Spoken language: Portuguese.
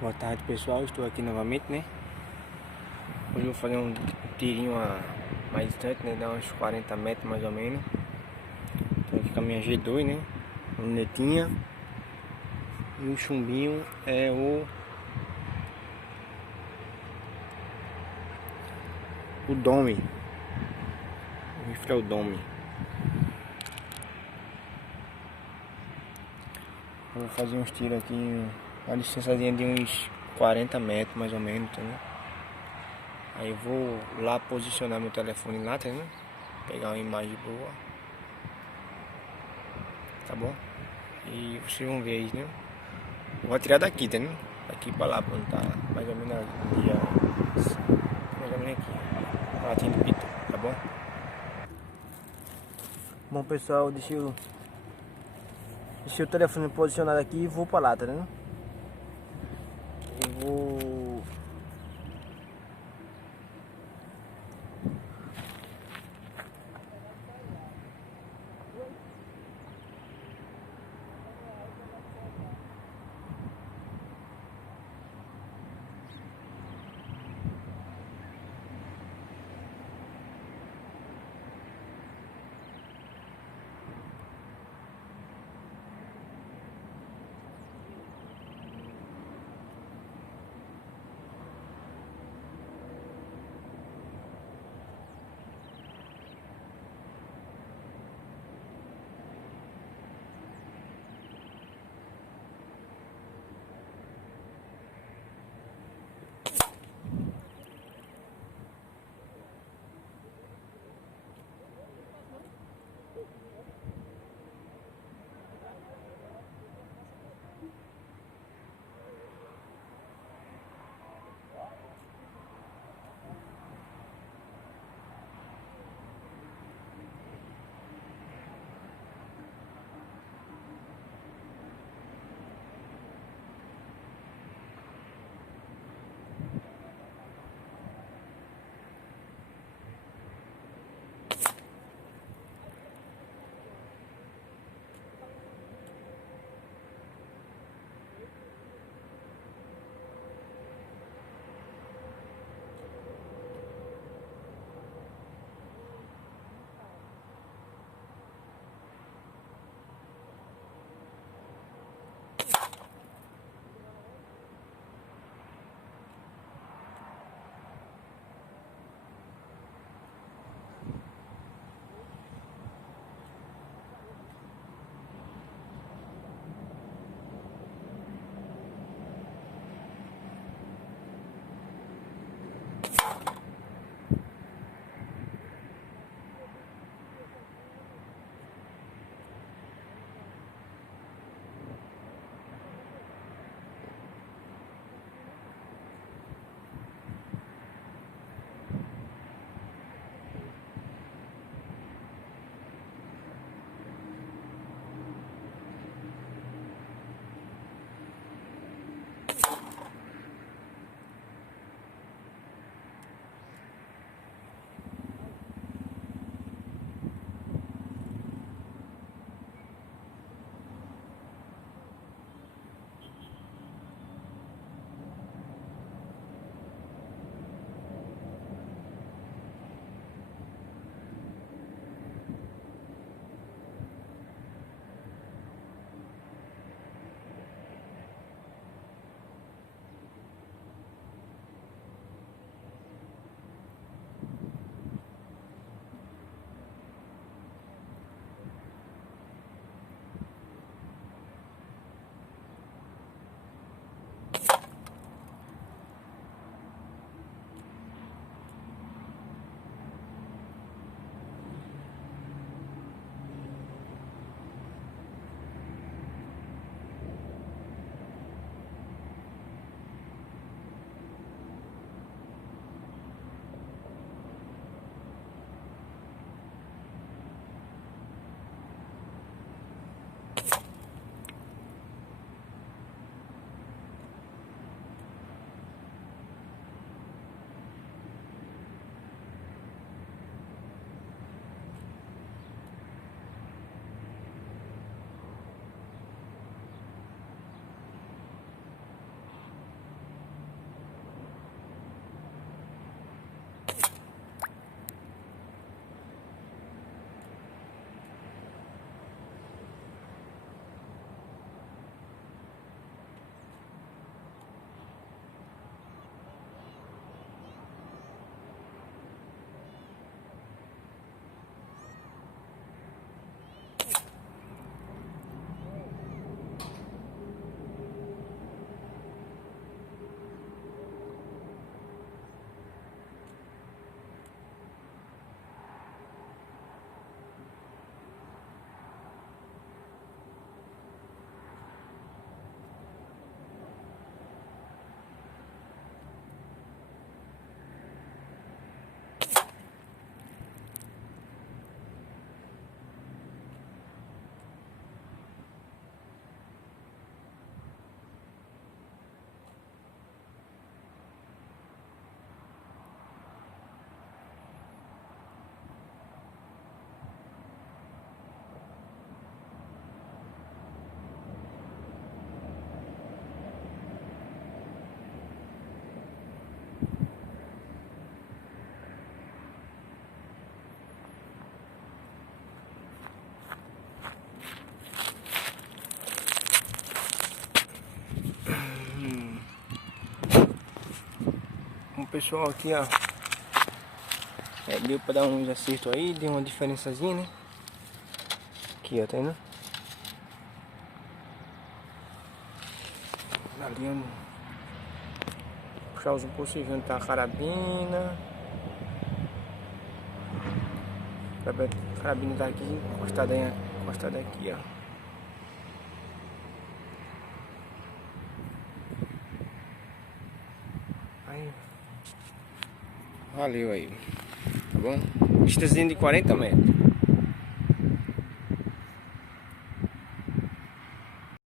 Boa tarde, pessoal, estou aqui novamente, né? Hoje eu vou fazer um tirinho mais distante, né? Dar uns 40 metros mais ou menos. Estou aqui com a minha G2, né? Lunetinha. E o chumbinho é o Dome. O rifle é o Dome. Eu vou fazer uns tiros aqui, uma distânciazinha de uns 40 metros mais ou menos, entendeu? Aí eu vou lá posicionar meu telefone lá, entendeu? Pegar uma imagem boa. Tá bom? E vocês vão ver aí, né? Vou atirar daqui, entendeu? Daqui pra lá, quando tá mais ou menos no dia. Mais ou menos aqui. Latinha de pitu, tá bom? Bom, pessoal, deixei o telefone posicionado aqui e vou pra lá, tá vendo? Eu vou. pessoal, aqui ó, deu pra dar uns acertos aí, deu uma diferençazinha, né? Aqui ó, tá vendo? Ali ó, puxar os impulsos, tá a carabina. A carabina tá aqui, encostada aqui ó. Aí, valeu aí, tá bom? Distanciazinha de 40 metros.